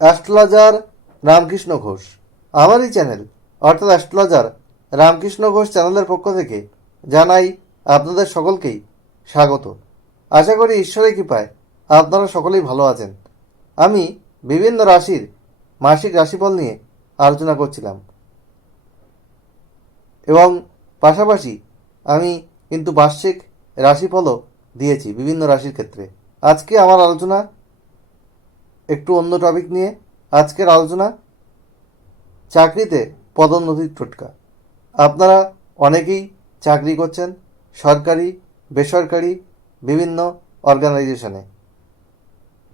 Astrologer Ramakrishna Ghosh. আমার এই channel অর্থাৎ অ্যাস্ট্রোলজার রামকৃষ্ণ ঘোষ চ্যানেলের পক্ষ থেকে জানাই আপনাদের সকলকেই স্বাগত। আশা করি ঈশ্বরের কৃপায় আপনারা সকলেই ভালো আছেন। আমি বিভিন্ন রাশির মাসিক রাশিফল নিয়ে আলোচনা করছিলাম এবং পাশাপাশি আমি কিন্তু বার্ষিক রাশিফলও দিয়েছি বিভিন্ন রাশির ক্ষেত্রে। আজকে আমার আলোচনা একটু অন্য টপিক নিয়ে। আজকের আলোচনা চাকরিতে পদোন্নতির টোটকা। আপনারা অনেকেই চাকরি করছেন সরকারি, বেসরকারি বিভিন্ন অর্গানাইজেশনে,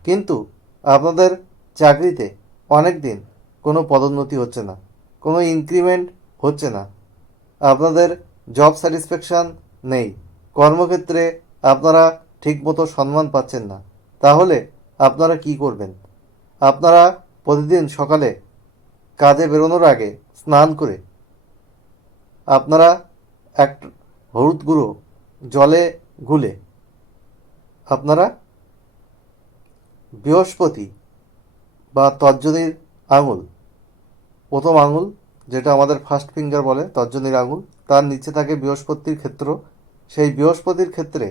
কিন্তু আপনাদের চাকরিতে অনেক দিন কোনো পদোন্নতি হচ্ছে না, কোনো ইনক্রিমেন্ট হচ্ছে না, আপনাদের জব স্যাটিসফ্যাকশান নেই, কর্মক্ষেত্রে আপনারা ঠিকমতো সম্মান পাচ্ছেন না। তাহলে আপনারা কি করবেন? আপনারা প্রতিদিন সকালে কাজে বেরোনোর আগে স্নান করে আপনারা এক হলুদ গুঁড়ো জলে গুলে আপনারা বৃহস্পতি বা তর্জনীর আঙুল, প্রথম আঙুল যেটা আমাদের ফার্স্ট ফিঙ্গার বলে তর্জনীর আঙুল, তার নিচে থাকে বৃহস্পতির ক্ষেত্র। সেই বৃহস্পতির ক্ষেত্রে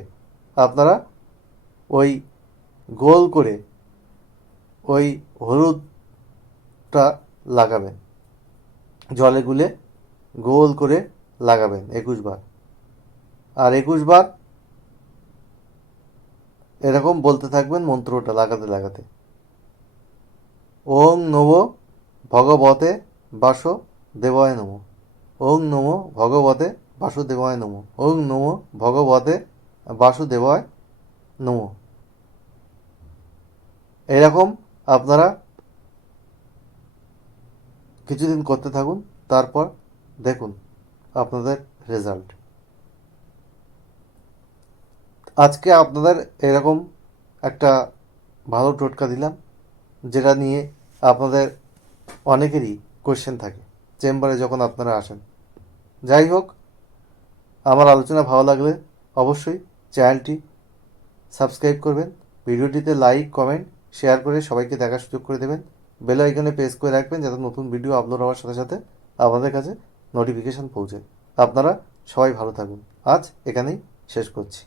আপনারা ওই গোল করে ওই হলুদটা লাগাবেন, জলে গুলে গোল করে লাগাবেন 21 বার। আর 21 বার এরকম বলতে থাকবেন মন্ত্রটা লাগাতে লাগাতে, ওং নমো ভগবতে বাসুদেবায় নমঃ, ওং নমো ভগবতে বাসুদেবায় নমঃ, ওং নমো ভগবতে বাসুদেবায় নমঃ। এরকম আপনারা কিছুদিন করতে থাকুন, তারপর দেখুন আপনাদের রেজাল্ট। আজকে আপনাদের এরকম একটা ভালো টোটকা দিলাম, যেটা নিয়ে আপনাদের অনেকেরই কোয়েশ্চেন থাকে চেম্বারে যখন আপনারা আসেন। যাই হোক, আমার আলোচনা ভালো লাগলে অবশ্যই চ্যানেলটি সাবস্ক্রাইব করবেন, ভিডিওটিতে লাইক, কমেন্ট, শেয়ার করে সবাইকে দেখার সুযোগ করে দেবেন, বেল আইকনে প্রেস করে রাখবেন যাতে নতুন ভিডিও আপলোড হওয়ার সাথে সাথে আপনাদের কাছে নোটিফিকেশান পৌঁছে। আপনারা সবাই ভালো থাকুন। আজ এখানেই শেষ করছি।